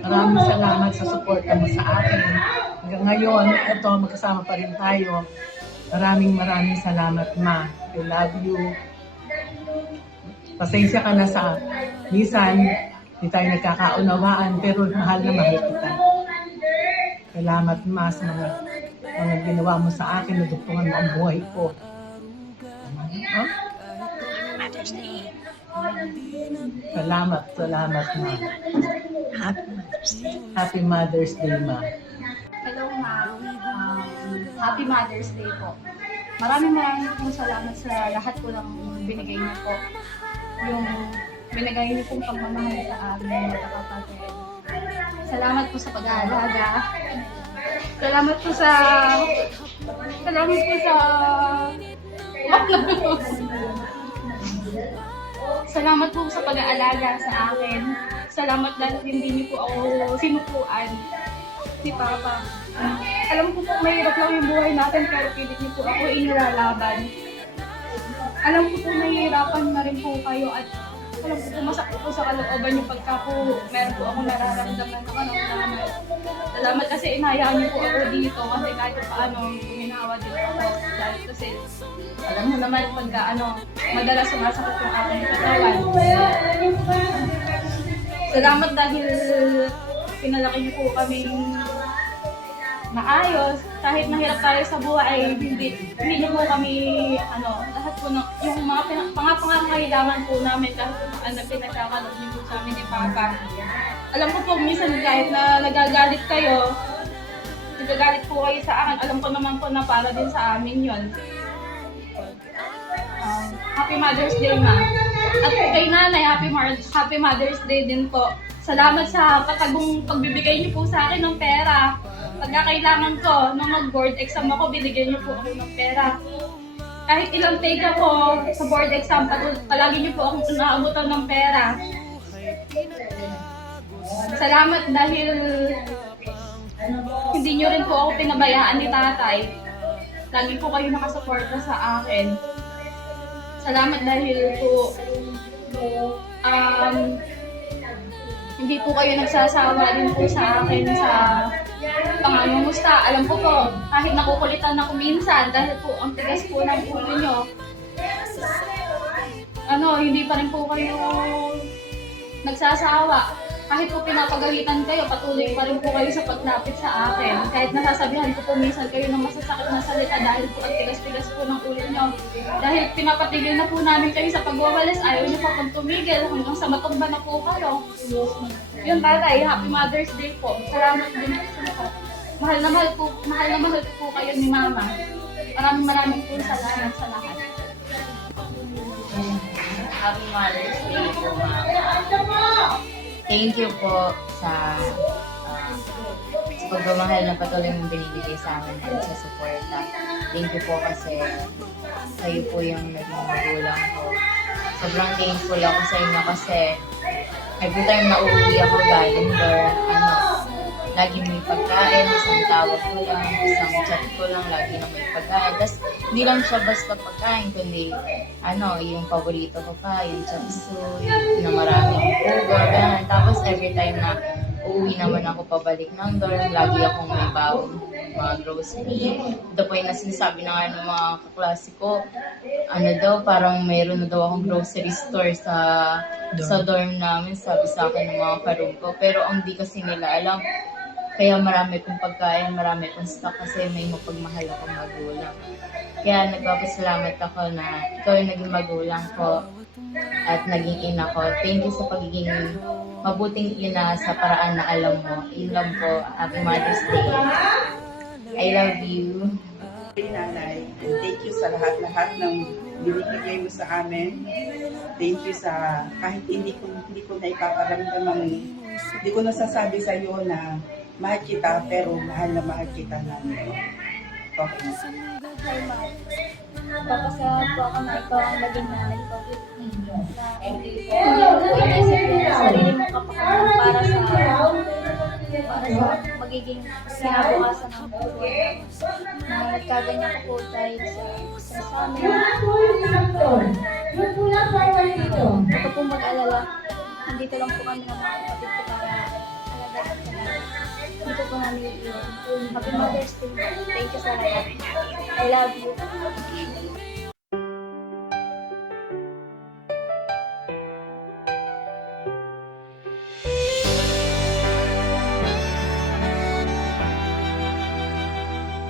Maraming salamat sa suporta mo sa akin. Hanggang ngayon, ito, magkasama pa rin tayo. Maraming salamat, Ma. I love you. Pasensya ka na sa minsan, hindi tayo nagkakaunawaan, pero mahal na mahal kita. Salamat, Ma, sa mga ginawa mo sa akin, nadugtungan mo ang buhay ko. Huh? Mother's Day. Salamat, Ma. Happy Mother's Day. Happy Mother's Day, Ma. Hello, ma'am. Happy Mother's Day po. Maraming pong salamat sa lahat po ng binigay niyo po. Yung binigay niyo pong pagmamahal sa amin, magkakapatid. Salamat po sa pag-aalaga. Salamat po sa... Salamat po sa pag-aalaga sa akin. Salamat dahil hindi niyo po ako sinukuan ni Papa. Alam ko po mahirap lang yung buhay natin pero pilit niyo po ako inilalaban. Alam ko po mahirapan na rin po kayo at alam ko po masakit po sa kalooban yung pagka po meron po akong nararamdaman ng karamdaman. Salamat kasi inayaan niyo po ako dito kasi kahit paano guminawa din ako. Dahil kasi alam mo naman pagka madalas sumasakit yung aking katawan. Salamat dahil pinalaki niyo po kami maayos. Kahit mahirap tayo sa buhay, hindi niyo po kami, lahat po ng, yung mga pangangailangan po namin kahit pinagkakalog niyo po sa amin ni Papa. Alam ko po, minsan kahit na nagagalit po kayo sa akin, alam ko naman po na para din sa amin yon. Happy Mother's Day, Ma. At kay Nanay, Happy Mother's Day din po. Salamat sa patagong pagbibigay niyo po sa akin ng pera. Pagkakailangan ko, nung mag-board exam ako, binigyan niyo po ako ng pera. Kahit ilang take ako sa board exam, palagi niyo po akong inaabutan ng pera. Salamat dahil hindi niyo rin po ako pinabayaan ni Tatay. Lagi po kayo nakasuporta sa akin. Salamat dahil po hindi po kayo nagsasawa din po sa akin sa pangangumusta. Alam ko po, kahit nakukulitan ako minsan dahil po ang tigas po ng ulo nyo, hindi pa rin po kayo nagsasawa. Kahit po pinapagalitan kayo, patuloy pa rin po kayo sa paglapit sa akin. Kahit nasasabihan ko po minsan kayo ng masasakit na salita dahil po ang tigas-tigas po ng ulo nyo. Dahil pinapatigil na po namin kayo sa pagwawalis, ayaw nyo pa pang tumigil hanggang sa matumba na po kayo. Yun, Tatay, Happy Mother's Day po. Salamat din po sa lahat. Mahal na mahal ko po kayo ni Mama. Maraming po salamat sa lahat. Happy Mother's Day po, Mama. Thank you po sa pagmamahal na patuloy mong binibigay sa amin at sa suporta. Thank you po kasi kayo po yung naging magulang ko. Sobrang thankful ako sa inyo kasi every time na uuwi ako galing or lagi may pagkain, isang tawag ko lang, isang chat ko lang, lagi na may pagkain. Tapos hindi lang siya basta pagkain, kundi yung paborito ko pa, yung chapsuy, na maraming pugo, ganun. Tapos every time na uuwi naman ako pabalik ng dorm, lagi akong may bawang mga grocery. Ito po yung sinasabi na ng mga kaklase ko, parang mayroon na daw akong grocery store sa dorm namin, sabi sa akin ng mga karoon ko. Pero ang di kasi nila alam, kaya marami kong pagkain, marami kong stock kasi may mapagmahal akong magulang. Kaya nagpapasalamat ako na ikaw yung naging magulang ko at naging ina ko. Thank you sa pagiging mabuting ina sa paraan na alam mo. Yun lang po. Happy Mother's Day. I love you. Nanay, and thank you sa lahat-lahat ng binibigay mo sa amin. Thank you sa kahit hindi ko na ipaparamdam hindi ko nasasabi sa iyo na mahal kita, pero mahal na mahal kita namin. Okay. Hi, Ma'am. Papasalamat po ako na ikaw ang naging nanay ko. Na hindi ko inisip yung sarili mong kapakanan para sa magiging kinabukasan ng buhay. Na nagkaganyan ko po dahil sa amin. Huwag po mag-alala. Nandito lang po kami ng mga kapatid ko para alagaan namin yun. Happy Mother's Day. Thank you sa lahat. I love you.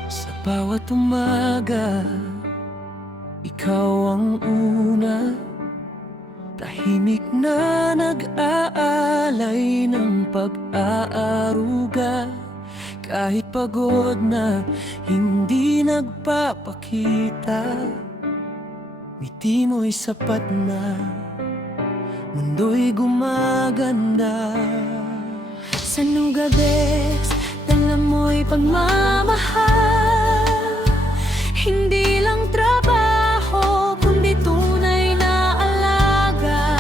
Sa bawat umaga, ikaw ang una. Tahimik na nag-aalay ng pag-aaruga. Kahit pagod na, hindi nagpapakita. Ngiti mo'y sapat na, mundo'y gumaganda. Sa Nugades, dala mo'y pagmamahal. Hindi lang trabaho, kundi tunay na alaga.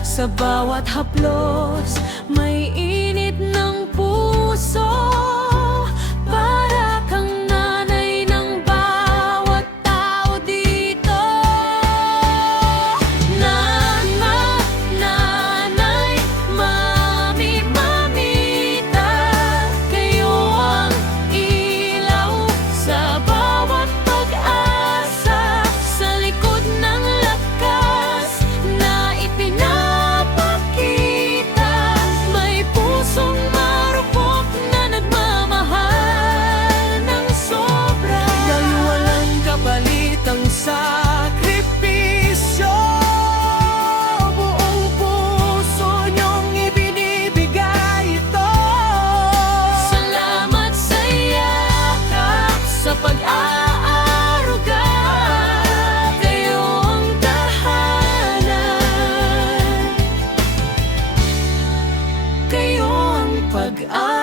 Sa bawat haplos, may init ng puso. Para kang nanay ng bawat tao dito. Nanay, mami, mamita, kayo ang ilaw sa bawat pag-asa. Sa likod ng lakas na ipinapakita, may pusong marupok na nagmamahal ng sobra. Dahil walang kapalit ang sakripisyo, buong puso niyong ibinibigay ito. Salamat sa yakap, sa pag-aaruga. Kayo ang tahanan, kayo ang pag-aaruga.